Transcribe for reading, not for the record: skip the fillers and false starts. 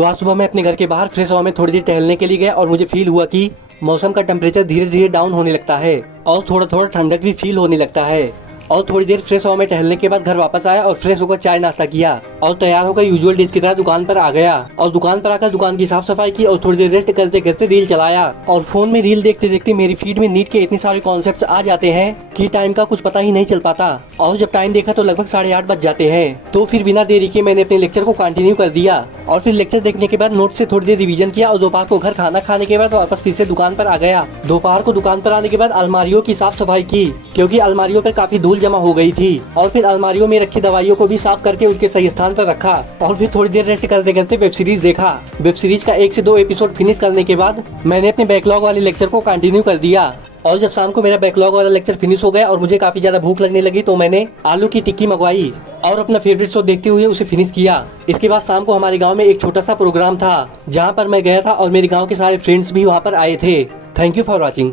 तो आज सुबह मैं अपने घर के बाहर फ्रेश हवा में थोड़ी देर टहलने के लिए गया और मुझे फील हुआ कि मौसम का टेम्परेचर धीरे धीरे डाउन होने लगता है और थोड़ा थोड़ा ठंडक भी फील होने लगता है। और थोड़ी देर फ्रेश हवा में टहलने के बाद घर वापस आया और फ्रेश होकर चाय नाश्ता किया और तैयार होकर यूजुअल डेज की तरह दुकान पर आ गया और दुकान पर आकर दुकान की साफ सफाई की और थोड़ी देर रेस्ट करते करते रील चलाया। और फोन में रील देखते देखते मेरी फीड में नीट के इतने सारे कॉन्सेप्ट आ जाते हैं कि टाइम का कुछ पता ही नहीं चल पाता। और जब टाइम देखा तो लगभग 8:30 बज जाते हैं। तो फिर बिना देरी के मैंने अपने लेक्चर को कंटिन्यू कर दिया और फिर लेक्चर देखने के बाद नोट से थोड़ी देर रिवीजन किया और दोपहर को घर खाना खाने के बाद वापस फिर से दुकान पर आ गया। दोपहर को दुकान पर आने के बाद अलमारियों की साफ सफाई की क्योंकि अलमारियों पर काफी धूल जमा हो गई थी और फिर अलमारियों में रखी दवाइयों को भी साफ करके उनके सही स्थान पर रखा और फिर थोड़ी देर रेस्ट करते करते वेब सीरीज देखा। वेब सीरीज का 1 से 2 एपिसोड फिनिश करने के बाद मैंने अपने बैकलॉग वाले लेक्चर को कंटिन्यू कर दिया। और जब शाम को मेरा बैकलॉग वाला लेक्चर फिनिश हो गया और मुझे काफी ज्यादा भूख लगने लगी तो मैंने आलू की टिक्की मंगवाई और अपना फेवरेट शो देखते हुए उसे फिनिश किया। इसके बाद शाम को हमारे गांव में एक छोटा सा प्रोग्राम था जहां पर मैं गया था और मेरे गांव के सारे फ्रेंड्स भी वहां पर आए थे। Thank you for watching.